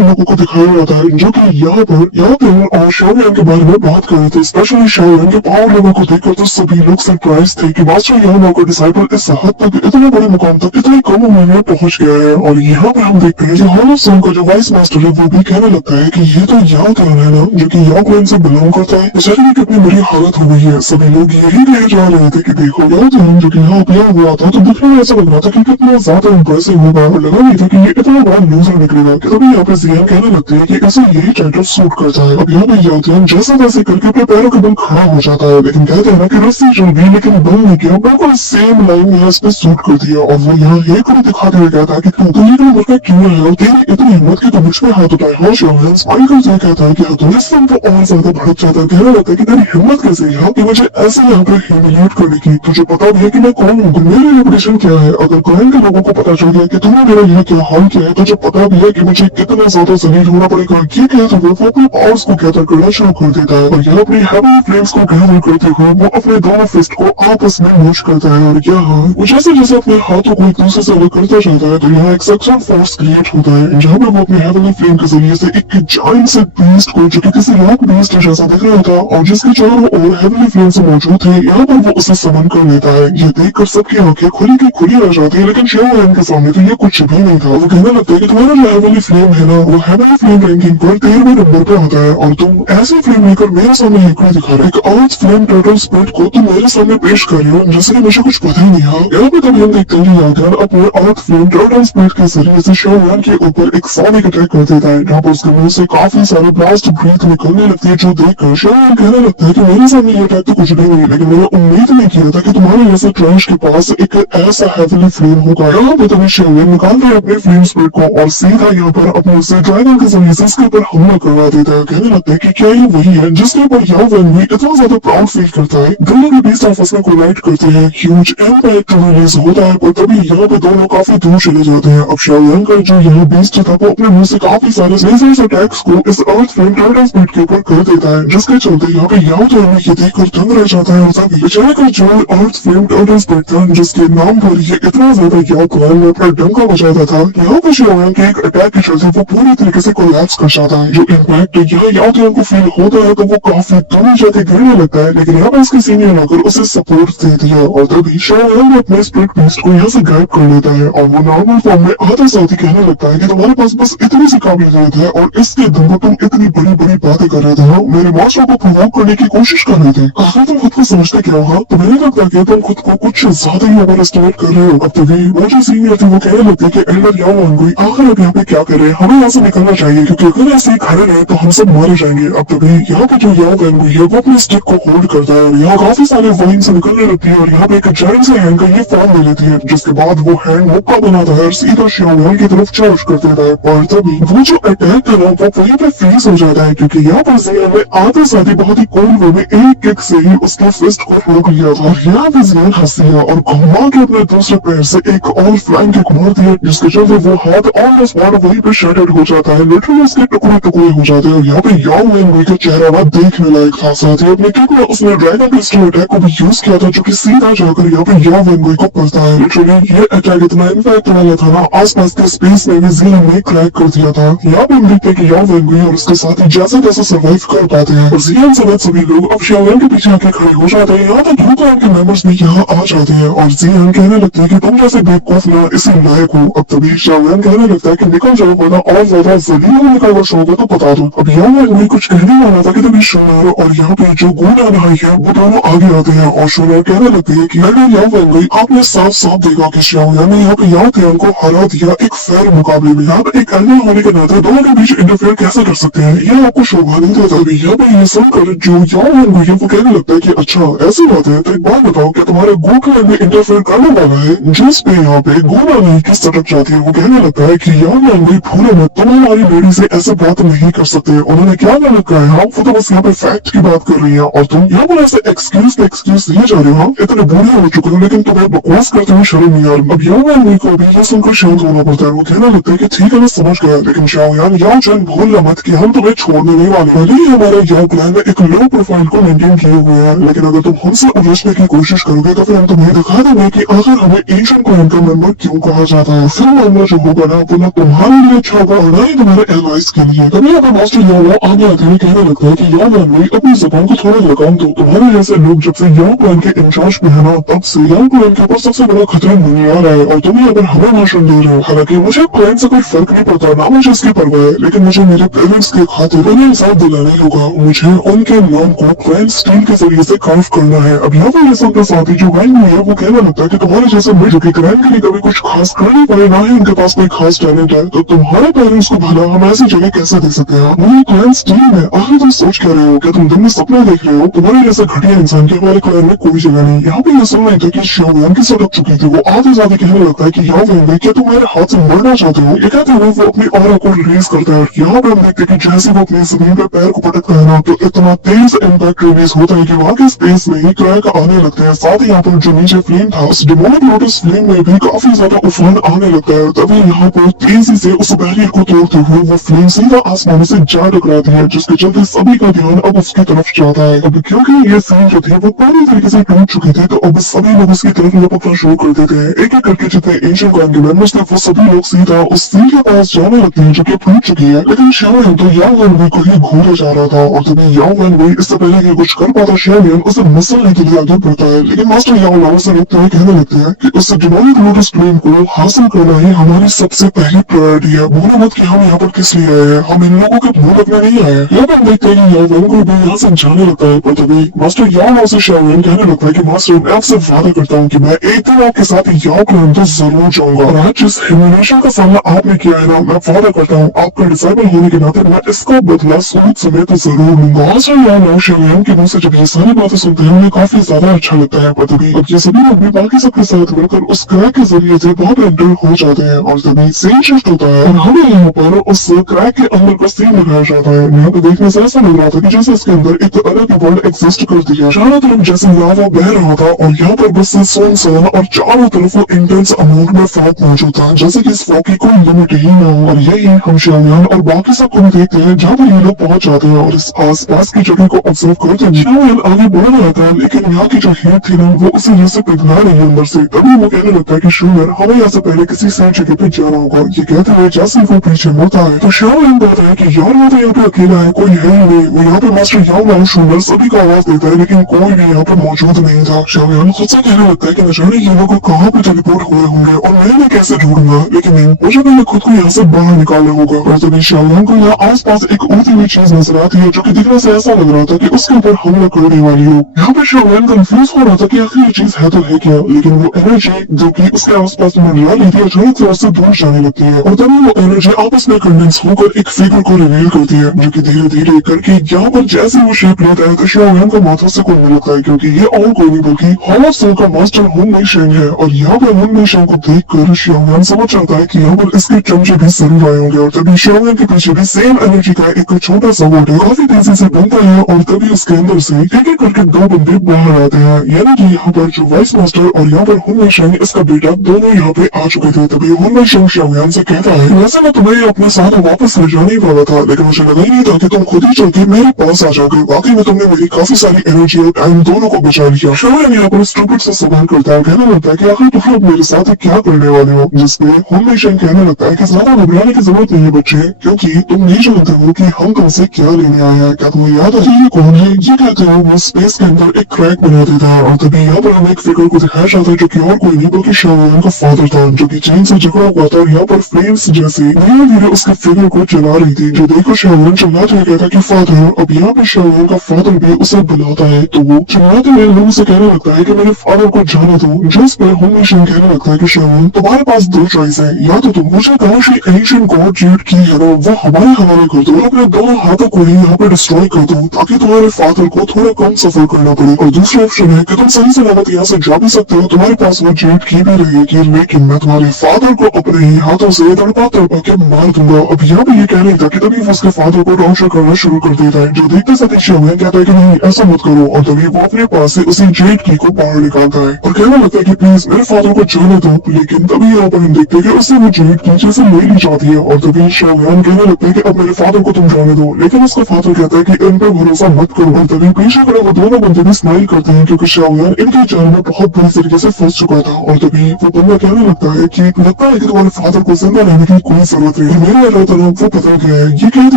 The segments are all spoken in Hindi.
लोगों को दिखाया जाता है, जो कि यहाँ पर यहाँ पे और शाओलिन के बारे में बात कर रहे थे। स्पेशली शाओलिन के पावर लेवल को देखकर तो सभी लोग सरप्राइज थे कि मास्टर यामा का डिसाइपल इस हद तक इतने बड़े मुकाम तक इतनी कम उम्र में पहुंच गया है। और यहाँ पर हम देखते हैं कि होलो सॉन्ग का जो वाइस मास्टर है वो भी कहने लगता है कि ये तो याओ क्लैन है ना, जो कि याओ क्लैन से बिलोंग करता है। बेचारे की कितनी बुरी हालत हो गई है। सभी लोग यही कह जा रहे थे कि देखो याओ क्लैन जो कि यहाँ पे हुआ था तो दिखने में ऐसा लग रहा था कि कितना ज्यादा इंप्रेसिव होगा और लगा नहीं था कि ये इतना बड़ा लूजर निकलेगा। तभी यहाँ पे जियान कहने लगते हैं कि ऐसे यही टाइटल सूट करता है। अब यहाँ पे याओ क्लैन जैसा तैसे करके अपने पैरों के बल खड़ा हो जाता है, लेकिन कहते हैं ना कि रस्सी चल गई लेकिन बल नहीं किया। बिल्कुल सेम लाइन यहाँ इस पे सूट कर दिया और वो यहाँ एक को दिखाते हुए कहता है कि तू तो ये मुझे क्यों है और तेरी इतनी हिम्मत की तो मुझ पे हाथ उठाए। हाँ शाओलिन स्माइल करते हुए कहता है कि हाँ तो इससे तो और ज्यादा भड़क जाता है। कहने लगता है कि तेरी हिम्मत कैसे है यहाँ की मुझे ऐसे यहाँ पे ह्यूमिलिएट करने की। तुझे पता भी है कि मैं कौन हूँ, मेरी रेपुटेशन क्या है। अगर क्लाइंट के लोगों को पता चल गया कि तुमने मेरा यहाँ क्या हाल किया है, तुझे पता भी है कि मुझे कितना ज्यादा जलील होना पड़ेगा। ये कहते हुए वो अपने पावर्स को गैदर करना शुरू कर देता है और यहाँ अपनी हेवनली फ्लेम्स को गैदर करते हुए वो अपने दोनों फिस्ट को आपस में मूव करता है। और यहाँ वो जैसे जैसे अपने हाथों को एक दूसरे से अलग करता जाता है तो यहाँ एक सेक्शन फोर्स क्रिएट होता है, जहाँ पे वो अपने हेवनली फ्लेम के जरिए से एक जायंट से बीस्ट को, जो कि किसी रॉक बीस्ट जैसा दिख रहा था और जिसके चारों ओर हेवनली फ्लेम से मौजूद थे, यहाँ पर वो उसे समन कर लेता है। ये देखकर सबकी आंखें खुली की खुली रह जाती है, लेकिन शाओलिन के सामने तो ये कुछ भी नहीं था। वो कहने लगता है कि तुम्हारा जो हेवनली फ्लेम है ना वो हेवनली फ्लेम रैंकिंग पर 13वें नंबर पे आता है और तुम ऐसी फ्लेम लेकर मेरे सामने एक दिखा रहे, एक अर्थ फ्लेम टर्टल स्पिरिट को तुम मेरे सामने पेश कर रहे हो, जैसे कि मुझे कुछ पता ही नहीं है। यहाँ पे तभी हम देखते हैं कि यागन अपने अर्थ फ्लेम टर्टल स्पिरिट के जरिए से शाओलिन के ऊपर एक सॉनिक अटैक कर देता है, जहाँ पर उसके मुंह से काफी सारे ब्लास्ट ब्रीथ निकलने लगती है, जो देखकर शाओलिन कहने लगता है कि मेरे सामने ये अटैक तो कुछ भी नहीं, लेकिन मैंने उम्मीद नहीं किया था कि तुम्हारे जैसे ट्रेंच के पास एक ऐसा हेवनली फ्लेम होगा। यहाँ पे तभी शाओलिन निकालता है अपने फ्लेम स्पिरिट को और सीधा यहाँ पर अपने उससे ड्रैगन के जरिए से इसके ऊपर हमला करवा देता है। कहने लगता है कि क्या ये वही है जिसके ऊपर याओ वैन भी इतना ज्यादा प्राउड फील करता है। दोनों के बीच आपस में कोलाइड करते हैं, ह्यूज इम्पैक्ट रिलीज होता है, पर तभी यहाँ पे दोनों काफी दूर चले जाते हैं। अब शाओलिन का जो यहाँ बीस्ट था वो अपने मुंह से काफी सारे लेजर्स अटैक्स को इस अर्थ फ्लेम टर्टल स्पिरिट के ऊपर कर देता है, जिसके चलते यहाँ पे याओ वैन ये देखकर दंग रह जाता है। और तभी बेचारे का जो अर्थ फ्लेम टर्टल स्पिरिट था जिसके नाम पर ये इतना ज्यादा याओ वैन में अपना डंका बजाता था, यहाँ पे शाओलिन के एक अटैक के चलते वो पूरी तरीके से कोलैप्स कर जाता है। जो इम्पैक्ट यहाँ याओ वैन को फील होता है तो वो काफी दूर जाके गिरने लगता है, लेकिन यहाँ पे उसके सीनियर आकर उसे सपोर्ट दे दिया और तभी शाओलिन अपने स्पिरिट बीस्ट को यहाँ से गायब कर लेता है और वो नॉर्मल फॉर्म में आते साथ ही कहने लगता है कि तुम्हारे पास बस इतनी सी काबिलियत है और इसके दम पर तुम इतनी बड़ी बड़ी बातें कर रहे थे, मेरे मास्टर को प्रोवोक करने की कोशिश कर रहे थे। आखिर तुम खुद को समझते क्या हो? तो मैंने लगता है कि तुम खुद को कुछ ज्यादा ही ओवर एस्टिमेट कर रहे हो। अब तभी वो जो सीनियर थे वो कहने लगते कि एल्डर याओ वैन आखिर अब यहाँ पे क्या करे, हमें यहाँ से निकलना चाहिए क्योंकि अगर ऐसे खड़े रहे तो हम सब मारे जाएंगे। अब तभी यहाँ पे जो याओ वैन है वो अपने स्टिक को होल्ड करता है और यहाँ काफी सारे वाइन से निकलने लगती है और यहाँ पे एक जायंट से हैंड का ये फॉर्म ले लेती है, जिसके बाद वो हैंड मुक्का बनाता है और सीधा शाओलिन की तरफ चार्ज कर देता है। और तभी वो जो अटैक था ना वो वहीं पे फ्रीज हो जाता है क्योंकि यहाँ पर जियान ने आते साथ ही बहुत ही कूल वे में एक किक से ही उसके फिस्ट को रोक लिया था। यहाँ पे जियान हंस दिया और घुमा के अपने दूसरे पैर से एक और फ्लाइंग किक मार दिया, जिसके चलते वो हाथ ऑलमोस्ट मार वहीं पे शटर्ड हो जाता है, लिटरली उसके टुकड़े टुकड़े हो जाते हैं। और यहाँ पे याओ वैन का चेहरा ना देखने लायक था। साथ ही अपने किक में उसने ड्रैगन पिस्टल अटैक को भी यूज किया था, जो कि सीधा जाकर यहाँ पे याओ वैन को पड़ता है। लिटरली ये अटैक इतना इम्पैक्ट वाला था ना, आसपास के स्पेस में भी जियान ने क्रैक कर दिया था। यहाँ पे हम देखते हैं कि याओ वैन और उसके साथ ही जैसे तैसे सर्वाइव कर पाते हैं और जियान समेत सभी लोग अब शाओलिन के पीछे आके खड़े हो जाते हैं। यहाँ तक ग्रुप के मेंबर्स भी यहाँ आ जाते हैं और जियान कहने लगते हैं कि तुम जैसे बेवकूफ ना इसी लायक हो। अब तभी शाओलिन कहने लगता है कि निकल जाओ वरना और ज्यादा जलील होने का अगर शौक है तो बता दो। अब याओ वैन कुछ कहने वाला था कि तभी शोनर और यहाँ पे जो गुना भाई है वो दोनों आगे आते हैं और शोनर कहने लगते हैं कि अगर याओ वैन आपने साफ साफ देखा कि शाओलिन ने यहाँ पे याओ वैन को हरा दिया एक फेयर मुकाबले में। यहाँ पे एक एल्डर होने के नाते दोनों के बीच इंटरफेयर कैसे कर सकते हैं, ये आपको शोभा नहीं देता। यहाँ पे ये सुनकर जो याओ वैन है वो कहने लगता है कि अच्छा ऐसी बात है तो एक बात बताओ क्या तुम्हारे गो क्लैन में इंटरफेयर करने वाला है? जिस पे यहाँ पे गुना नहीं किस सटक जाती है वो कहने लगता है कि याओ वैन भूलो मत, तुम हमारी लेडी से ऐसे बात नहीं कर सकते। उन्होंने क्या गलत कहा है? वो तो बस यहाँ पे फैक्ट की बात कर रही है और तुम यहाँ पर ऐसे एक्सक्यूज दिए जा रहे हो। इतने बूढ़े हो चुके हो लेकिन तुम्हें बकवास करते हुए शर्म नहीं आ रही। अब याओ वैन को भी ये सुनकर शांत होना पड़ता है। वो कहने लगता है कि ठीक है मैं समझ गया, लेकिन शाओलिन याओ चैन भूलना मत कि हम तुम्हें छोड़ने नहीं वाले। भले ही हमारा याओ क्लैन में एक लो प्रोफाइल को मेंटेन किए हुए हैं, लेकिन अगर तुम हमसे उलझने की कोशिश करोगे तो फिर हम तुम्हें दिखा देंगे कि आखिर हमें एशियन क्लैन का मेंबर क्यों कहा जाता है। फिर मामला जो होगा ना वो ना तुम्हारे लिए अच्छा होगा और और ना ही तुम्हारे एडवाइस के लिए। तभी अगर मास्टर याओ आगे आते हुए कहने लगता है कि याओ वैन वही अपनी जुबान को थोड़ा लगाम दो। तुम्हारे जैसे लोग जब से याओ क्लैन के इंचार्ज में है ना, तब से याओ क्लैन के ऊपर सबसे बड़ा खतरा नहीं आ रहा है और तुम्हें अगर हमें भाषण दे रहे हो। हालांकि मुझे क्लैन से कोई फर्क नहीं पड़ता, ना मुझे इसकी परवाह है, लेकिन मुझे मेरे पेरेंट्स के खातिर उन्हें इंसाफ दिलाना ही होगा। मुझे उनके नाम को क्लैन स्टील के जरिए से कार्व करना है। अब यहाँ पर ये सुनते साथ ही जो वैन हुई है वो कहने लगता है कि तुम्हारे जैसे मिर्च जो कि क्लैन के लिए कभी कुछ खास कर नहीं पाए, ना ही उनके पास कोई खास टैलेंट है, तो तुम्हारे पेरेंट्स को भला हम ऐसी जगह कैसे दे सकते हैं। मुझे क्लैन स्टील में आखिर तुम सोच क्या रहे हो? क्या तुम दिन में सपना देख रहे हो? तुम्हारे जैसे घटिया इंसान के हमारे क्लैन में कोई जगह नहीं। यहाँ पे ये सुन रहे थे कि शाओयान की सड़क चुकी थी। वो आते जाते कहने लगता है कि याओ वैन क्या तुम मेरे हाथ से मरना चाहते हो? ये कहते हुए वो अपनी ऑरा को रिलीज करता है। यहाँ पे हम देखते हैं कि जैसे वो अपनी जमीन पे पैर को पटकता है ना, तो इतना तेज इम्पैक्ट रिलीज होता है कि वहाँ के स्पेस में ही क्रैक आने लगते हैं। साथ ही यहाँ पर जो नीचे फ्लेम था, उस डेमोनिक लोटस फ्लेम में भी काफी ज्यादा उफान आने लगता है। तभी यहाँ पर तेजी से उस बैरियर को तोड़ते हुए वो फ्लेम सीधा आसमान से जा टकराती है, जिसके चलते सभी का ध्यान अब उसकी तरफ जाता है। अब क्योंकि ये सीन जो थी वो पूरी तरीके से टूट चुकी थी, तो अब सभी लोग उसकी तरफ लपकना शुरू कर देते हैं। एक एक करके जितने एशियन क्लैन के मेंबर्स थे वो सभी लोग सीधा उस सील के पास जाने लगते हैं जो कि टूट चुकी है। लेकिन शाओयान तो याओ वैन को ही घूरे जा रहा था और तभी याओ वैन इससे पहले कि कुछ कर पाता शाओयान उसे मसलने के लिए आगे बढ़ता है। लेकिन मास्टर याओ से रोकते हुए कहने लगते हैं कि उस डेमोनिक लोटस फ्लेम को हासिल करना ही हमारी सबसे पहली प्रायोरिटी है। भूलो मत कि हम यहाँ पर किस लिए आए हैं, हम इन लोगों के मुंह रखने नहीं आए हैं। यहाँ पर देखते हैं कि याओ वैन को भी यहाँ से जाने लगता है, पर तभी मास्टर याओ से शाओयान कहने लगता है कि मास्टर मैं आपसे वादा करता हूँ कि मैं एक दिन आपके साथ याओ क्लैन तो जरूर जाऊंगा और आज जिस ह्यूमिलिएशन का सामना आपने किया है ना, मैं वादा करता हूँ आपका डिसाइबल होने के नाते मैं इसका बदला सूद समेत जरूर लूंगा। मास्टर याओ शाओयान के मुंह से जब ये सारी बातें सुनते हैं उन्हें काफी ज्यादा अच्छा लगता है, पर तभी अब ये सभी लोग भी बाकी सबके साथ मिलकर उस क्रैक के जरिए से वहाँ पे एंटर हो जाते हैं और तभी सीन शिफ्ट होता है और हमें यहाँ पर उस क्रैक के अंदर का सीन दिखाया जाता है। यहाँ पे देखने से ऐसा लग रहा था कि जैसे इसके अंदर एक अलग वर्ल्ड एग्जिस्ट करती है। चारों तरफ जैसे लावा बह रहा था और यहाँ पर बस सुनसान और चारों तरफ वो इंटेंस अमाउंट में फॉग मौजूद था, जैसे कि इस फॉग की कोई लिमिट ही ना हो। और यही हम शाओयान और बाकी सबको भी देखते हैं जहाँ पर ये लोग पहुंच जाते हैं और इस आस पास की जगह को ऑब्जर्व करते हैं। शाओयान आगे बढ़ रहा था लेकिन यहाँ की जो हीट थी ना वो उसे यहाँ से पिघला रही है अंदर से। तभी वो कहने लगता है कि शाओयान हमें यहाँ से पहले किसी सही जगह पे जाना होगा। ये कहते हुए जैसे वो पीछे मुड़ता है तो शाओयान कहता है कि यार वो तो यहाँ पे अकेला है, कोई है ही नहीं। वो यहाँ पे मास्टर याओ शूनर सभी का आवाज देता है लेकिन कोई भी यहाँ पे मौजूद नहीं था। शाओयान खुद से कहने लगता है कि न जाने ये लोग कहाँ पे टेलीपोर्ट हुए होंगे और मैं इन्हें कैसे ढूंढूंगा, लेकिन नहीं, मुझे पहले खुद को यहाँ से बाहर निकालना होगा। और तभी शाओयान को यहाँ आस पास एक उड़ती हुई चीज नजर आती है जो कि दिखने से ऐसा लग रहा था कि उसके ऊपर हमला करने वाली हो। यहाँ पे शाओयान कंफ्यूज हो रहा था कि आखिर ये चीज है तो है क्या, लेकिन वो एनर्जी जो कि उसके आसपास मंडरा रही थी अचानक से उससे दूर जाने लगती है और तभी वो एनर्जी आपस में कंडेंस होकर एक फिगर को रिवील करती है जो कि धीरे धीरे करके यहाँ पर जैसे वो शेप लेता है तो शाओयान का माथा से खुलने लगता है, क्योंकि ये और कोई नहीं बल्कि हॉल ऑफ सोल का मास्टर हुन मेइशेंग है। और यहाँ पर हुन मेइशेंग को देखकर शाओयान समझ जाता है कि यहाँ पर इसके चमचे भी जरूर आए होंगे और तभी शाओयान के पीछे भी सेम एनर्जी का एक छोटा सा बोट काफी तेजी से बनता है और तभी उसके अंदर से एक एक करके दो बंदे बाहर आते हैं। यानी कि यहाँ पर जो वाइस मास्टर और यहाँ पर हुन मेइशेंग इसका बेटा दोनों यहाँ पे आ चुके थे। तभी हुन मेइशेंग शाओयान से कहता है वैसे मैं तुम्हें अपने साथ वापस ले जाने ही वाला था, लेकिन मुझे लगा ही नहीं था कि तुम खुद ही चल के मेरे पास आ जाओगे। वाकई में तुमने मेरी काफी सारी एनर्जी और टाइम दोनों को बचा लिया। शाओयान यहाँ पर स्टूपिड से सवाल करता है, कहने लगता है कि आखिर तुम लोग मेरे साथ क्या करने वाले हो, जिसपे हुन मेइशेंग कहने लगता है कि ज्यादा घबराने की जरूरत नहीं है बच्चे, क्योंकि तुम नहीं जानते हो कि हम तुमसे क्या लेने आए हैं। क्या तुम्हें याद है ये कौन है? ये कहते हो वो स्पेस के अंदर एक क्रैक बना देता है और तभी यहाँ पर हमें एक फिगर को दिखाया जाता है जो कि और कोई नहीं बल्कि शाओयान का फादर था, जो कि चेन से जकड़ा हुआ था और यहाँ पर फ्लेम्स जैसे धीरे धीरे उसके फिगर को चला रही थी, जो देखकर शाओयान चिल्लाते हुए कहता है कि फादर। अब यहाँ पर शाओयान का फादर भी उसे बुलाता है तो वो चिल्लाते हुए लोगों से कहने लगता है कि मेरे फादर को जाने दो, जिस पर हुन मेइशेंग कहने लगता है कि शाओयान तुम्हारे पास दो चॉइस है, या तो तुम मुझे काशी एंशिएंट गॉड जेड की है ना वो हमारे हवाले कर दो, अपने दोनों हाथों को ही यहाँ पे डिस्ट्रॉय कर दो ताकि तुम्हारे फादर को थोड़ा कम सफर करना पड़े, और दूसरा ऑप्शन है कि तुम सही सलामत यहाँ से जा भी सकते हो, तुम्हारे पास वो जेड की भी रहेगी, लेकिन मैं तुम्हारे फादर को अपने ही हाथों से तड़पा तड़पा के मार दूंगा। अब यहाँ पे ये कह नहीं था कि तभी वो उसके फादर को टॉर्चर करना शुरू कर देता है, जो देखते साथ शाओयान कहता है कि नहीं ऐसा मत करो, और तभी वो अपने पास से उसी जेड की को बाहर निकालता है और कहने लगता है कि प्लीज मेरे फादर को जाने दो। लेकिन तभी यहाँ पर हम देखते हैं कि उससे वो जेड की जैसे ले ली जाती है और तभी शाओयान कहने लगता है कि अब मेरे फादर को तुम जाने दो, लेकिन उसका फादर कहता है कि इन पर भरोसा मत करो। और तभी पीछे खड़े वो दोनों बंदे भी स्माइल करते हैं क्योंकि शाओयान इनके जाल में बहुत बुरी तरीके से फंस चुका था। और तभी वो बंदा कहने लगता है कि लगता है कि तुम्हारे फादर को जिंदा रहने की कोई जरूरत बात रही। मेरे अल्लाह ताला वो पता क्या है, ये कहते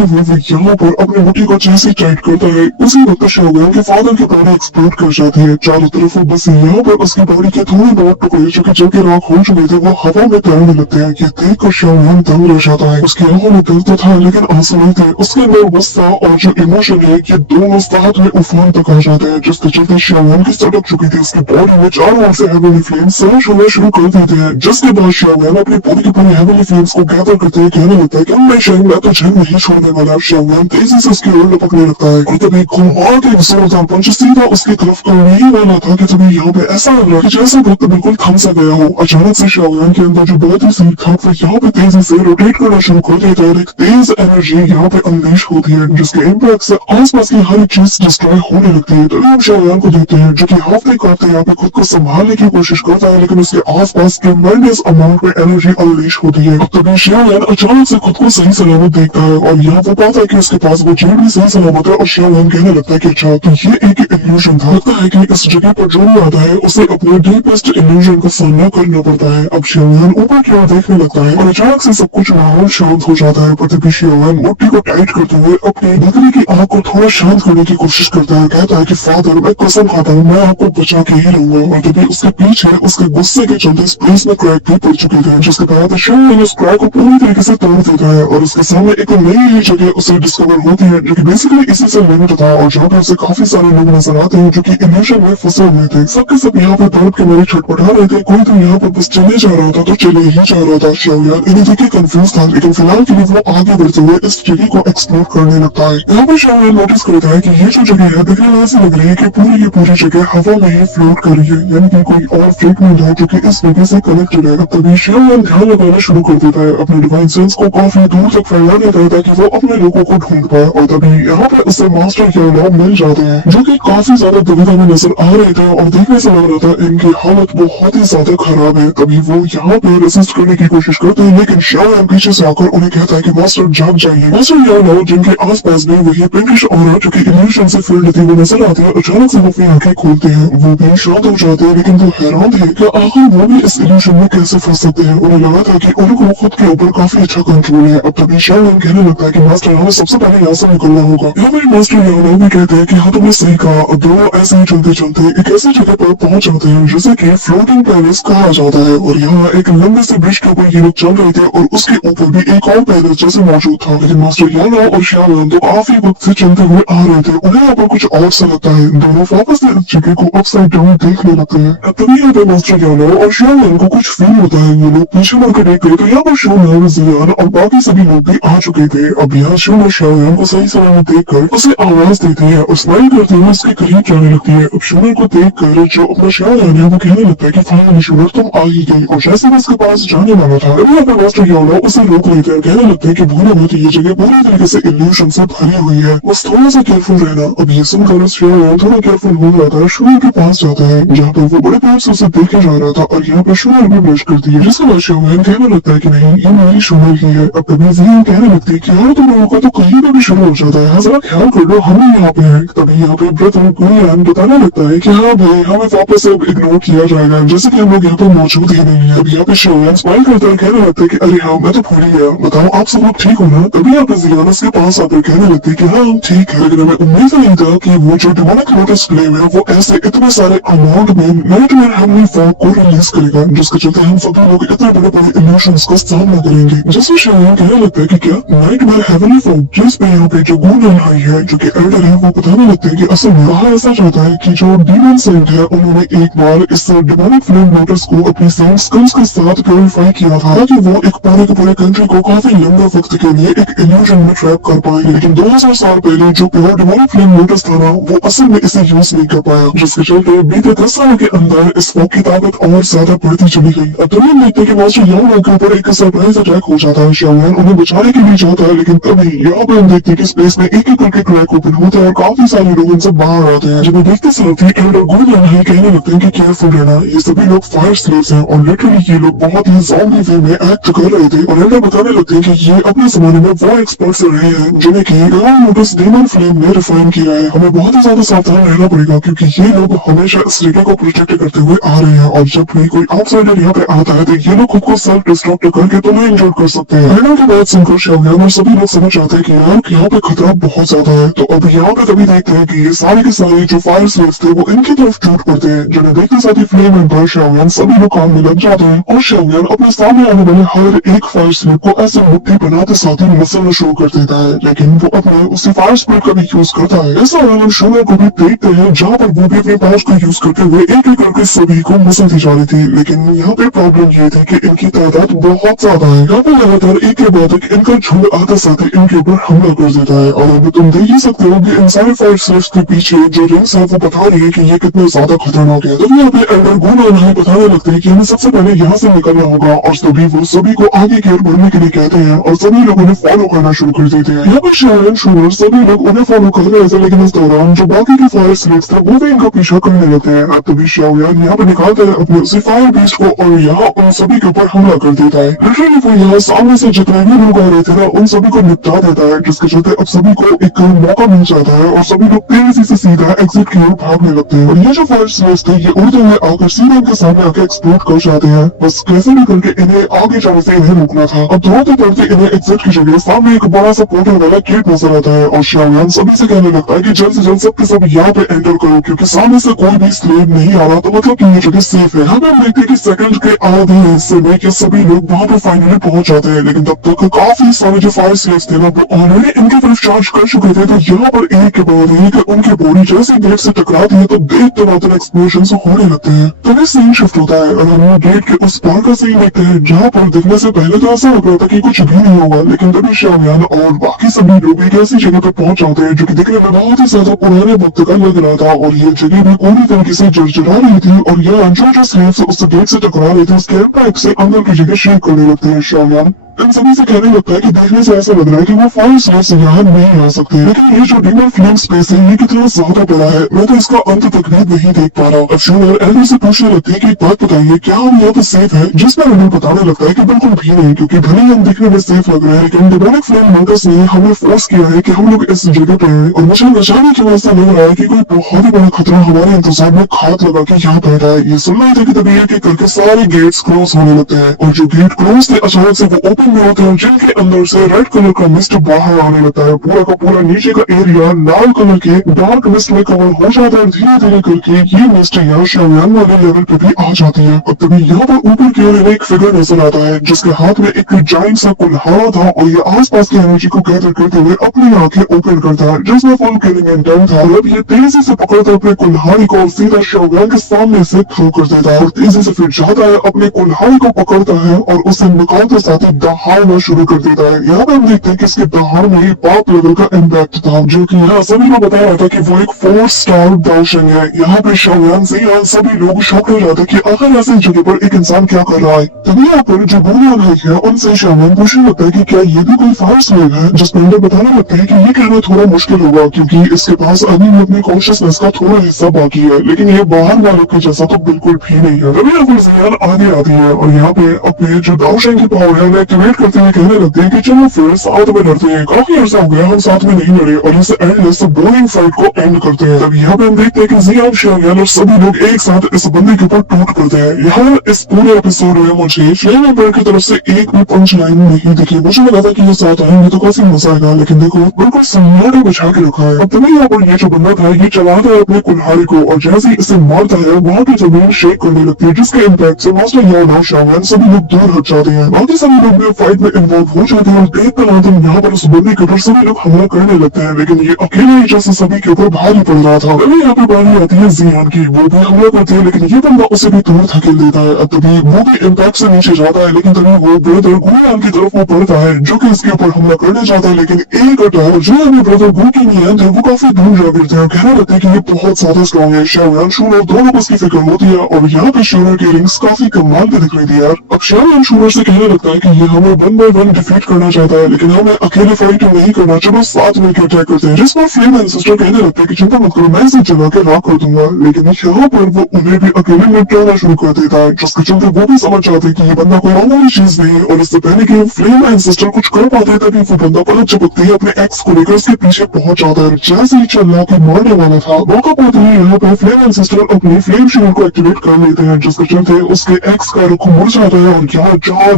हुए वो यहाँ पर अपनी मुट्ठी को जैसे टाइट करता है, उसी वक्त शाओयान के फादर की बॉडी एक्सप्लोड कर जाती है चारों तरफ। बस यहाँ पर उसकी बॉडी के थोड़े बहुत टुकड़े जो कि जल के राख हो चुके थे वो हवा में तैरने लगते हैं। ये देख कर शाओयान दंग रह जाता है। उसकी आंखों में दर्द तो था लेकिन आंसू नहीं थे। उसके अंदर गुस्सा और जो इमोशन है ये दोनों साथ में उफान तक आ जाते हैं, जिसके चलते शाओयान की सटक चुकी थी उसकी बॉडी में चारों ओर से हेवनली फ्लेम्स सर्ज होना शुरू कर देते हैं। जिसके बाद शाओयान अपनी पूरी की पूरी हेवनली फ्लेम्स को गैदर करते हुए कहने लगता है कि मैं शायद मैं तुझे नहीं छोड़ने वाला। शाओयान तेजी से उसकी ओर लपकने लगता है और तभी घुमा के जोरदार पंच सीधा उसकी तरफ करने ही वाला था कि तभी यहाँ पे ऐसा लग रहा है जैसे वक्त बिल्कुल थम सा गया हो। अचानक से शाओयान के अंदर जो बहुत ही सीट था वो यहाँ पे तेजी से रोटेट करना शुरू कर देता है। एक तेज एनर्जी यहाँ पे अनलीश होती है जिसके इम्पैक्ट से आसपास की हर चीज डिस्ट्रॉय होने लगती है। तभी हम शाओयान को देखते हैं जो कि हाफते काफते यहाँ पे खुद को संभालने की कोशिश करता है लेकिन उसके आसपास ट्रेमेंडस अमाउंट में एनर्जी अनलीश होती है। अब तभी शाओयान अचानक से खुद को सही सलामत देखता है और यहाँ वो पाता है कि उसके पास वो जेल भी सही सलामत है और शाओयान कहने लगता है कि अच्छा तो ये एक इल्यूजन था। लगता है कि इस जगह पर जो भी आता है उसे अपने डीपेस्ट इल्यूजन का सामना करना पड़ता है। अब शाओयान ऊपर की ओर देखने लगता है और अचानक से सब कुछ माहौल शांत हो जाता है। पर तभी शाओयान मुट्ठी को टाइट करते हुए अपनी बदली की आंख को थोड़ा शांत करने की कोशिश करता है। कहता है कि फादर मैं कसम खाता हूँ मैं आपको बचा के ही रहूंगा। और तभी उसके पीछे उसके गुस्से के चलते स्पेस में क्रैक भी पड़ चुके थे, जिसके बाद शाओयान उस क्रैक को पूरी तरीके से तोड़ देता है और उसके सामने एक नई ही जगह उसे डिस्कवर होती है जो कि बेसिकली इसी से लिंक्ड था और जहाँ पे उसे काफी सारे लोग नजर आते हैं जो कि इल्यूजन में फंसे हुए थे। सबके सब यहाँ पे दर्द के मारे छटपटा रहे थे। कोई तो यहाँ पर बस चले जा रहा था तो चले ही जा रहा था। शाओयान इन्हें देख के कंफ्यूज था लेकिन फिलहाल के लिए वो आगे बढ़ते हुए इस जगह को एक्सप्लोर करने लगता है। यहाँ पर शाओयान नोटिस करता है कि ये जो जगह है दिखने में ऐसी लग रही है कि पूरी की पूरी जगह हवा में ही फ्लोट कर रही है, यानी कि कोई और फ्रेगमेंट है जो कि इस जगह से कनेक्टेड है। तभी शाओयान ध्यान लगाना शुरू कर देता है, अपने डिवाइन सेंस को काफी दूर तक फैला देता है ताकि वो अपने लोगों को ढूंढ पाए। और तभी यहाँ पे उसे मास्टर याओ मिल जाते हैं जो कि काफी ज्यादा दुविधा में नजर आ रहे थे और देखने से लग रहा था इनकी हालत बहुत ही ज्यादा खराब है। तभी वो यहाँ पे रेसिस्ट करने की कोशिश करते हैं लेकिन शाओयान पीछे से आकर उन्हें कहता है कि मास्टर जाग जाइए। मास्टर याओ जिनके आसपास भी वही पिंकिश ऑरा जो कि इल्यूजन से फील्ड थी वो नजर आती है। अचानक से वो अपनी आंखें खोलते हैं, वो भी शांत हो जाते हैं लेकिन वो हैरान थे कि आखिर वो भी इस इल्यूजन में कैसे फंस सकते हैं। उन्हें लगा था कि उनको खुद के ऊपर काफी अच्छा कंट्रोल है। अब तभी शाओयान कहने लगता है कि मास्टर हमें सबसे पहले यहाँ से निकलना होगा। यहाँ पर मास्टर याओ भी कहते हैं कि हाँ तुमने सही कहा और दोनों ऐसे ही चलते चलते एक ऐसी जगह पर पहुंच जाते हैं जिसे कि फ्लोटिंग पैलेस कहा जाता है। और यहाँ एक लंबे से ब्रिज के ऊपर ये लोग चल रहे थे और उसके ऊपर भी एक और पैलेस जैसे मौजूद था। लेकिन मास्टर याओ और शाओयान तो काफी वक्त से चलते हुए आ रहे थे, उन्हें यहाँ पर कुछ और सा लगता है। दोनों वापस से इस जगह को अपसाइड डाउन देखने लगते हैं। अब तभी यहाँ पे मास्टर याओ और शाओयान को कुछ फील होता है। ये लोग पीछे मुड़कर देखते तो यहाँ पर शाओयान, जियान और बाकी सभी लोग भी आ चुके थे। अब यहाँ शो शाओयान को सही सलामत देखकर उसे आवाज देती है और स्माइल करते हुए उसके करीब जाने लगती है। अब शूनर को देखकर जो अपना शाओयान है वो कहने लगता है कि फाइनली शूनर तुम आ ही गई। और जैसे मैं उसके पास जाने वाला था तभी यहाँ पर मास्टर याओ उसे रोक लेते हैं, कहने लगते हैं कि भूलो मत ये जगह पूरी तरीके से इल्यूजन से भरी हुई है, बस थोड़ा सा केयरफुल रहना। अब ये सुनकर शाओयान थोड़ा केयरफुल हो जाता है, शूनर के पास जाता है जहाँ पर वो बड़े प्यार से उसे देखे जा रहा था और यहाँ पर शूनर भी ब्लश करती है, जिसके बाद शाओयान कहने लगता है कि नहीं ये मेरी शूनर ही है। अब तभी जियान कहने लगती है कि यार तुम लोगों का तो कहीं पे भी शुरू हो जाता है, जरा ख्याल कर लो हम ही यहाँ पे हैं। तभी यहाँ पे ब्रदर गुरियान बताने लगता है कि हाँ भाई हमें वापस अब इग्नोर किया जाएगा जैसे कि हम लोग यहाँ पे मौजूद ही नहीं है। अब यहाँ पे शाओयान स्माइल करता है, कहने लगता है कि अरे हाँ मैं तो भूल ही गया, बताओ आप सब लोग ठीक हो ना। तभी यहाँ पे जियान उसके पास आकर कहने लगती है कि हाँ हम ठीक है, लेकिन हमें उम्मीद नहीं था कि वो जो डिमोनिक लोटस फ्लेम है वो ऐसे इतने सारे अमाउंट में नाइटमेयर हेवनली फॉग को रिलीज करेगा, जिसके चलते हम सभी लोग इतने बड़े बड़े इल्यूशंस का सामना करेंगे। जिसमें शाओयान कहने लगता है कि क्या नाइटमेयर हेवनली फॉग, जिस पे यहाँ पे जो गुरियान हाई है जो कि एल्डर है वो बताने लगते हैं कि असल में कहा ऐसा चाहता है कि जो डीमन सेंट है उन्होंने एक बार इस डिमोनिक फ्लेम लोटस को अपनी सेंट स्किल्स के साथ प्योरीफाई किया था ताकि वो एक पूरे के पूरे कंट्री को काफी लंबे वक्त के लिए एक इल्यूजन में ट्रैप कर पाए। लेकिन 2000 साल पहले जो प्योर डिमोनिक फ्लेम लोटस था ना वो असल में इसे यूज नहीं कर पाया, जिसके चलते बीते 10 सालों के अंदर इस फॉग की ताकत और ज्यादा बढ़ती चली गई। अब तभी देखते हैं कि मास्टर याओ के ऊपर एक सरप्राइज अटैक हो जाता है। शाओयान उन्हें बचाने के लिए जाता है लेकिन तभी यहाँ पे हम देखते हैं कि स्पेस में एक एक करके क्रैक ओपन होता है और काफी सारे लोग इनसे बाहर आते हैं। जब देखते साथ ही एल्डर गुरियान ही कहने लगते हैं कि केयरफुल रहना, ये सभी लोग फायर स्लेव्स हैं और लिटरली ये लोग बहुत ही ज़ॉम्बी वे में एक्ट कर रहे थे। और एल्डर बताने लगते हैं कि ये अपने जमाने में वो एक्सपर्ट्स रहे हैं जिन्हें कि लोटस डेमन फ्लेम में रिफाइन किया है। हमें बहुत ही ज्यादा सावधान रहना पड़ेगा क्योंकि ये लोग हमेशा इस जगह को प्रोटेक्ट करते हुए आ रहे हैं और जब भी कोई आउटसाइडर यहाँ पे आता है तो ये लोग खुद को सेल्फ डिस्ट्रक्ट करके तुम्हें इंजोर कर सकते हैं। घटना की बात सुनकर शाओलियान और सभी लोग समझ जाते हैं कि यार यहाँ पे खतरा बहुत ज्यादा है। तो अब यहाँ पे तभी देखते हैं कि ये सारे के सारे जो फायर स्लेव्स थे वो इनकी तरफ टूट पड़ते हैं, जिन्हें देखते साथ ही फ्लेम एम्पायर शाओलियान सभी लोग काम में लग जाते हैं और शाओलियान अपने सामने आने वाले हर एक फायर स्लेव को ऐसे मुट्ठी बनाते साथ ही मसलना शुरू कर देता है, लेकिन वो अपने उसी फायर स्प्रिट का भी यूज करता है। इस दौरान हम शूलर को भी देखते हैं जहाँ पर वो भी अपने पावर्स को यूज करते हुए एक एक करके सभी को मसलती जा रही थी, लेकिन यहाँ पे प्रॉब्लम ये थी कि इनकी तादाद बहुत ज्यादा है। यहाँ पे लगातार एक के बाद एक इनका झुंड आते साथ ही इनके ऊपर हमला कर देता है और अब तुम देख ही सकते हो कि इन सारे फायर स्लेव्स के पीछे जो रिंग्स है वो बता रही है कि ये कितने ज्यादा खतरनाक है। तभी यहाँ पे एल्डर गून और नहीं बताने लगते हैं कि हमें सबसे पहले यहाँ से निकलना होगा और तभी वो सभी को आगे की ओर बढ़ने के लिए कहते हैं और सभी लोग उन्हें फॉलो करना शुरू कर देते हैं। यहाँ पर शाओलियान शूलर सभी लोग उन्हें फॉलो कर रहे थे, लेकिन इस दौरान जो बाकी के फायर स्लेव्स थे वो भी इनका पीछा करने लगते हैं। अब तभी शाओलियान यहाँ पर निकालते हैं अपने उसी फायर बीस्ट को और यहाँ उन सभी के ऊपर हमला कर देता है। लिटरली वो यहाँ सामने से जितने भी लोग आ रहे थे ना उन सभी को निपटा देता है, जिसके चलते अब सभी को एक मौका मिल जाता है और सभी लोग तेजी से सीधा एग्जिट की ओर भागने लगते हैं। और ये जो फायर स्लेव्स थे ये उड़ते हुए आकर सीधा इनके सामने आके एक्सप्लोड कर जाते हैं। बस कैसे भी करके इन्हें आगे जाने से इन्हें रोकना था। अब दौड़ते दौड़ते इन्हें एग्जिट की जगह सामने एक बड़ा सा पोर्टल वाला गेट नजर आता है और शाओलियान सभी से कहने लगता है कि जल्द से जल्द सबके सब यहाँ पे एंटर करो, क्योंकि सामने से कोई भी स्लेव नहीं आ रहा, तो मतलब कि ये जगह सेफ है। हम देखते हैं कि सेकंड के आधे हिस्से में कि सभी लोग वहाँ पे फाइनली पहुंच जाते हैं, लेकिन तब तक काफी सारे जो फायर स्लेव्स थे ना वो ऑलरेडी इनके तरफ चार्ज कर चुके थे। तो यहाँ पर एक के बाद एक उनकी बॉडी जैसे गेट से टकराती है तो देखते मात्र एक्सप्लोजन होने लगते हैं। तभी सीन शिफ्ट होता है और हम गेट के उस पार का सीन देखते हैं, जहाँ पर दिखने से पहले तो ऐसा लग रहा था कि कुछ भी नहीं होगा, लेकिन तभी शाओलियान और बाकी सभी लोग एक ऐसी जगह पर पहुंच जाते हैं जो कि दिखने में बहुत ही ज्यादा पुराने वक्त का लग रहा था और ये जगह भी पूरी तरीके से जर्जरा रही थी और यहाँ जो स्लेव्स उस गेट से टकरा रहे थे उसके इम्पैक्ट से अंदर की जगह शेक करने लगते हैं। शाओलियान इन सभी से कहने लगता है कि देखने से ऐसा लग रहा है कि वो फायर स्लेव्स यहाँ नहीं आ सकते, लेकिन ये जो डीमन फ्लेम स्पेस है ये कितना ज्यादा बड़ा है, मैं तो इसका अंत तक भी नहीं देख पा रहा। अब शूलर एल्डर से पूछने लगती है कि एक बात बताइए, क्या हम यहाँ पे सेफ है? जिस पर एल्डर बताने लगता है कि बिल्कुल भी नहीं, क्योंकि भले ही हम दिखने में सेफ लग रहे हैं लेकिन डिमोनिक फ्लेम हंटर्स ने हमें फोर्स किया है कि हम लोग इस जगह पे हैं और मुझे न जाने की वजह से लग रहा है कि कोई बहुत ही बड़ा खतरा हमारे इंतजार में खात लगा के यहाँ बैठा है। ये सुन रहे थे कि तभी एक एक करके सारे गेट्स क्लोज होने लगते हैं और जो गेट क्लोज थे अचानक से वो ओपन में होते हैं, जिनके अंदर से रेड कलर का मिस्ट बाहर आने लगता है। पूरा का पूरा नीचे का एरिया लाल कलर के डार्क मिस्ट में कवर हो जाता है। धीरे धीरे करके ये मिस्ट यहाँ शाओलियान वाले लेवल पे भी आ जाती है। अब तभी यहाँ पर ऊपर की ओर एक फिगर नजर आता है जिसके हाथ में एक जाइंट सा कुल्हाड़ा था और ये आसपास की एनर्जी को गैदर करते हुए अपनी आंखें ओपन करता है, जिसमें फुल किलिंग इंटेंट था। अब ये तेजी से पकड़कर अपने कुल्हाड़ी को सीधा शाओलियान के सामने से थ्रो कर देता है और तेजी से फिर जाता है, अपने कुल्हाड़ी को पकड़ता है और उसे निकालते साथ ही दहाड़ना शुरू कर देता है। यहाँ पे हम देखते हैं कि इसके दहाड़ में ही टॉप लेवल का इम्पैक्ट था, जो कि यहाँ सभी को बता रहा था कि वो एक 4 स्टार दाउशिंग है। यहाँ पे शाओलियान से सभी लोग शॉक हो जाते हैं कि आखिर ऐसी जगह पर एक इंसान क्या कर रहा है। तभी यहाँ पर जो बुनियाद है उनसे शाओलियान पूछने लगता है कि क्या ये भी कोई फायर स्लेव है, जिस पर बताने लगते हैं कि ये कहना थोड़ा मुश्किल होगा क्योंकि इसके पास अभी भी अपनी कॉन्शियसनेस का थोड़ा हिस्सा बाकी है, लेकिन ये बाहर वालों के जैसा तो बिल्कुल भी नहीं है। तभी यहाँ पर जियान आगे आती है और यहाँ पे अपने जो दाउशिंग की पावर है एक्टिवेट करते हुए कहने लगते हैं कि चलो फिर साथ में लड़ते हैं। काफी अर्सा हो गया हम साथ में नहीं लड़े और इस एंडलेस बोरिंग फाइट को एंड करते हैं। तब यहाँ पे हम देखते हैं कि जियान शाओलियान और सभी लोग एक साथ इस बंदे के ऊपर टूट पड़ते हैं। यहाँ इस पूरे एपिसोड में मुझे फ्लेम एम्पायर की तरफ से एक भी पंच लाइन नहीं दिखी। मुझे लगा था कि ये साथ आएंगे तो काफी मजा आएगा, लेकिन देखो बिल्कुल सन्नाटा बिछा के रखा है। अब तभी यहाँ पर ये जो बंदा था ये चलाता है अपने कुल्हाड़ी को और जैसे ही इसे मारता है वहाँ की जमीन शेक करने लगती है, जिसके इम्पैक्ट से मास्टर यान और शाओलियान सभी लोग दूर हट जाते हैं। बाकी सभी लोग भी फाइट में इन्वॉल्व हो जाते हैं और देख कर यहाँ पर उस बंदे के ऊपर सभी लोग हमला करने लगते हैं, लेकिन ये अकेले ही जैसे सभी के ऊपर भारी पड़ रहा था। तभी यहाँ पे बारी आती है जियान की, वो भी हमला करती है लेकिन ये बंदा उसे भी दूर धकेल देता है। अब तभी वो भी इम्पैक्ट से नीचे जाता है, लेकिन तभी वो ब्रदर गुनियान की तरफ वो बढ़ता है जो कि इसके ऊपर हमला करने जाता है, लेकिन एक अटैक जो है ब्रदर गुन की नियंत है वो काफी दूर जा गिरते हैं। कहने लगते हैं कि ये बहुत ज्यादा स्ट्रॉन्ग है। शाओलियान शूलर दोनों को इसकी फिक्र होती है और यहाँ पे शूलर की रिंग्स काफी कमाल की दिख रही थी यार। अब शाओलियान शूलर से कहने लगता है कि ये हमें 1 by 1 डिफीट करना चाहता है, लेकिन हमें अकेले फाइट नहीं करना, चलो साथ मिलकर अटैक करते हैं। जिस पर फ्लेम एंसेस्टर कहने लगते हैं कि चिंता मत करो, मैं इसे जला के राख कर दूंगा, लेकिन यहाँ पर वो उन्हें भी अकेले निपटाना शुरू कर देता है, जिसके चलते वो भी समझ जाते हैं कि ये बंदा कोई मामूली चीज नहीं है। और इससे पहले कि फ्लेम एंसेस्टर कुछ कर पाते हैं तभी वो बंदा पलट झपकते ही अपने एक्स को लेकर उसके पीछे पहुंच जाता है। जैसे ही चल के मारने वाला था मौका पाते ही यहाँ पर फ्लेम एंसेस्टर अपने फ्लेम शील्ड को एक्टिवेट कर लेते हैं, जिसके चलते उसके एक्स का रुख मुड़ जाता है और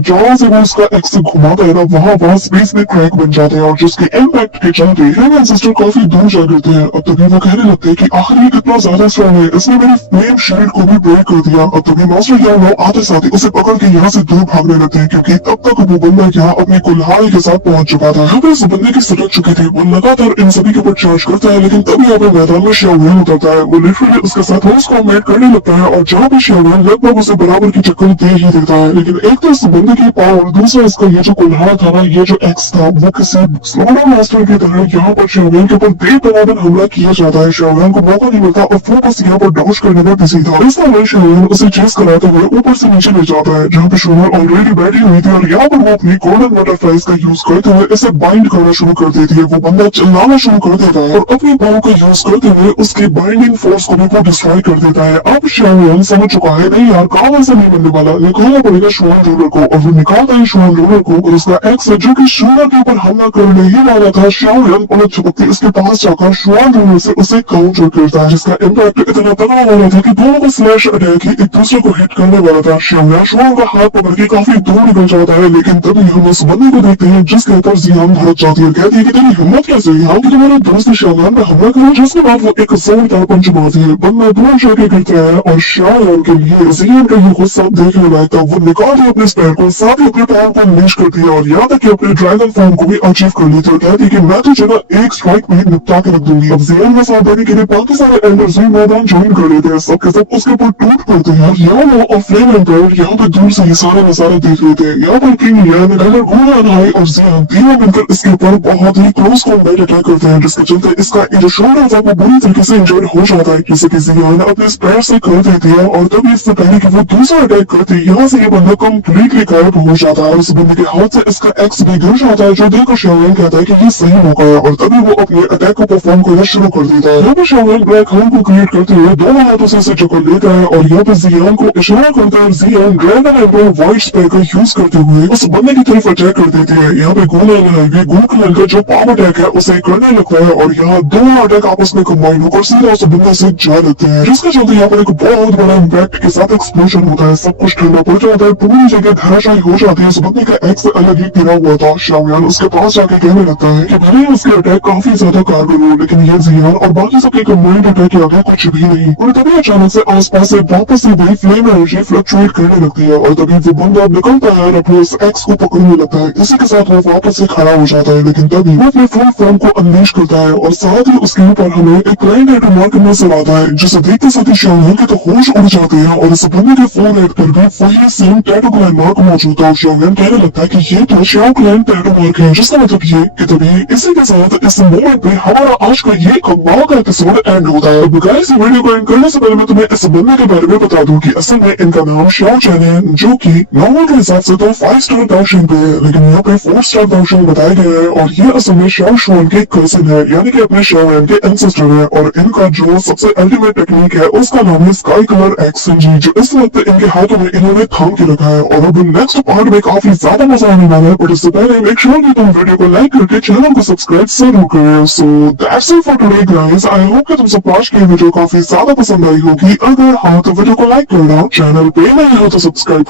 जहाँ से वो उसका एक्स से घुमाता है ना, वहाँ स्पेस में क्रैक बन जाते हैं और जिसके इम्पैक्ट के चलते हेवन एंड सिस्टर काफी दूर जा गिरते हैं। अब तभी वो कहने लगते हैं कि आखिर ये कितना ज्यादा स्ट्रॉन्ग है, इसने मेरे फ्लेम शील्ड को भी ब्रेक कर दिया। अब तभी मास्टर यानो आते साथ ही उसे पकड़ के यहाँ से दूर भागने लगते हैं, क्योंकि तब तक वो बंदा यहाँ अपनी कुल्हाड़ी के साथ पहुंच चुका था। यहाँ पे इस बंदे की सटक चुकी थी, वो लगातार इन सभी के ऊपर चार्ज करता है, लेकिन तभी यहाँ पे मैदान में शाओलिन उतरता है। वो लिटरली उसके साथ रोज कॉम्बैट करने लगता है और जहाँ पे शाओलिन लगभग उसे बराबर की टक्कर दे ही देता है। लेकिन एक तो इस बंदे की पावर, दूसरा इसका ये जो कुल्हाड़ा था ना, ये जो एक्स था, वो किसी स्लोडो मास्टर की तरह यहाँ पर शाओलिन के ऊपर बेतनादन हमला किया जाता है। शाओलिन को मौका नहीं मिलता और वो बस यहाँ पर डॉज करने में बिजी था। इस तरह शाओलिन उसे चेस कराते हुए ऊपर से नीचे ले जाता है, जहाँ पे शोनर ऑलरेडी बैठी हुई थी और यहाँ पर वो अपनी गोल्डन बटरफ्लाइज का यूज करते हुए इसे बाइंड करना शुरू कर देती है। वो बंदा चिल्लाना शुरू कर देता है और अपनी पावर का यूज करते हुए उसकी बाइंडिंग फोर्स को भी वो डिस्ट्रॉय कर देता है। अब शाओलिन समझ चुका है, नहीं यार काम ऐसा नहीं बनने वाला, निकालना पड़ेगा शुआन रूलर को। और वो निकालता है शुआन रूलर को और उसका एक्स जो कि शोनर के ऊपर हमला करने ही वाला था, शाओलिन उन्हें छुपकते उसके पास जाकर शुआन रूलर से उसे काउंटर करता है, जिसका इम्पैक्ट इतना तगड़ा वाला था कि दोनों को स्लैश अटैक ही एक दूसरे को हिट करने वाला था। शाओलिन शुआन का हाथ पकड़ के काफी दूर निकल जाता है, लेकिन तभी हम उस बंदे को देखते हैं जिसके ऊपर जियान भड़क जाती है। कहती है कि तेरी हिम्मत कैसे है यहाँ की तुम्हारे दोस्त शाओलिन पे हमला करो, जिसके बाद वो एक जोरदार पंच मारती है। बंदा दूर जाके गिरता है और शाओलिन के लिए जियान का ये गुस्सा देखने लायक था। वो निकालती है अपने स्पेयर को, साथ ही अपने पावर को अनलीश करती है और यहाँ तक कि अपने ड्रैगन फॉर्म को भी अचीव कर लेती है। कहती है कि मैं तुझे ना एक स्ट्राइक में निपटा के रख दूंगी। अब जियान का साथ देने के लिए बाकी सारे एल्डर्स भी मैदान ज्वाइन कर लेते हैं, सबके सब उसके ऊपर टूट पड़ते हैं। यानो और फ्लेम एम्पायर यहाँ पे दूर से ही सारे नजारे देख लेते हैं। यहाँ पर किंग यान, एल्डर गुलान हाई और जियान तीनों मिलकर इसके ऊपर बहुत ही क्लोज कॉम्बैट अटैक करते हैं, जिसके चलते इसका जो शोल्डर था वो बुरी तरीके से इंजर्ड हो जाता है, जिसे कि जियान अपने स्पेयर से कर देती है। और तभी इससे पहले कि वो दूसरा अटैक करती है, यहाँ से ये बंदा कम्प्लीटली गायब हो जाता है और उस बंदे के हाथ से इसका एक्स भी गिर जाता है, जो देखकर शाओलिन कहता है कि ये सही मौका है और तभी वो अपने अटैक को परफॉर्म करना शुरू कर देता है। यहाँ पे शाओलिन ब्लैक होल को क्रिएट करते हुए दोनों हाथों से इसे जकड़ लेता है और यहाँ पे जियान को इशारा करता है। जियान ड्रैगन एम्पायर व्हाइट स्पेयर का यूज करते हुए उस बंदे की तरफ अटैक कर देती है। यहाँ पे गोलान हाईवे गोकलन का जो पावर अटैक है उसे करने लगता है और यहाँ दोनों अटैक आपस में कंबाइन होकर सीधा उस बंदे से जा लेते हैं, जिसके चलते यहाँ पर एक बहुत बड़ा इम्पैक्ट के साथ एक्सप्लोजन होता है। सब कुछ ठंडा पड़ जाता है, पूरी जगह धराशायी हो जाती है। उस बंदे का एक्स अलग ही गिरा हुआ था। शाओलिन उसके पास जाके कहने लगता है कि भले उसके अटैक काफी ज्यादा कारगर हो, लेकिन ये जियान और बाकी सबके कंबाइंड अटैक के आगे कुछ भी नहीं। और तभी अचानक से आसपास से वापस से वही फ्लेम एनर्जी फ्लक्चुएट करने लगती है और तभी वो बंदा निकलता है और अपने उस एक्स को पकड़ने लगता है। इसी के साथ वो वापस से खड़ा हो जाता है, लेकिन तभी वो अपने फुल फॉर्म को अनलीश करता है और साथ ही उसके ऊपर हमें एक क्लाइंट एटम करने से आता है, जिसे देखते साथ ही शाओलिन के तो होश उड़ जाते हैं और इस बंदे के फोन हेड पर भी वही सेम टैटू क्लाइंट मार्क मौजूद था। शाओलिन कहने लगता है कि ये तो शाओ क्लाइंट टैटू मार्क है, जिसका मतलब ये कि तभी इसी के साथ इस मोमेंट पे हमारा आज का ये कमाल का एपिसोड एंड होता है। अब गाइस वीडियो को एंड करने से पहले मैं तुम्हें इस बंदे के बारे में बता दूं कि असल में इनका नाम शाओ चैन है, जो कि नॉर्मल के हिसाब से तो 5 स्टार दाओशिंग पे है, लेकिन यहाँ पे 4 स्टार दाओशिंग बताया गया है और ये असल में शाओ शुआन के कजिन है, यानी कि अपने शाओलिन के एंसेस्टर है। और इनका जो सबसे अल्टीमेट टेक्निक है उसका नाम है स्काई कलर एक्सचेंज, जो इस वक्त इनके हाथों में इन्होंने थाम के रखा है। और अब नेक्स्ट पार्ट में काफी ज्यादा मजा आने वाला है, बट इससे पहले मेक श्योर कि तुम वीडियो को लाइक करके चैनल को सब्सक्राइब जरूर करें। So that's it for today guys, I hope कि तुम सब आज की वीडियो काफी ज्यादा पसंद आई होगी। अगर हाँ तो वीडियो को लाइक करना, चैनल पे नहीं हो तो सब्सक्राइब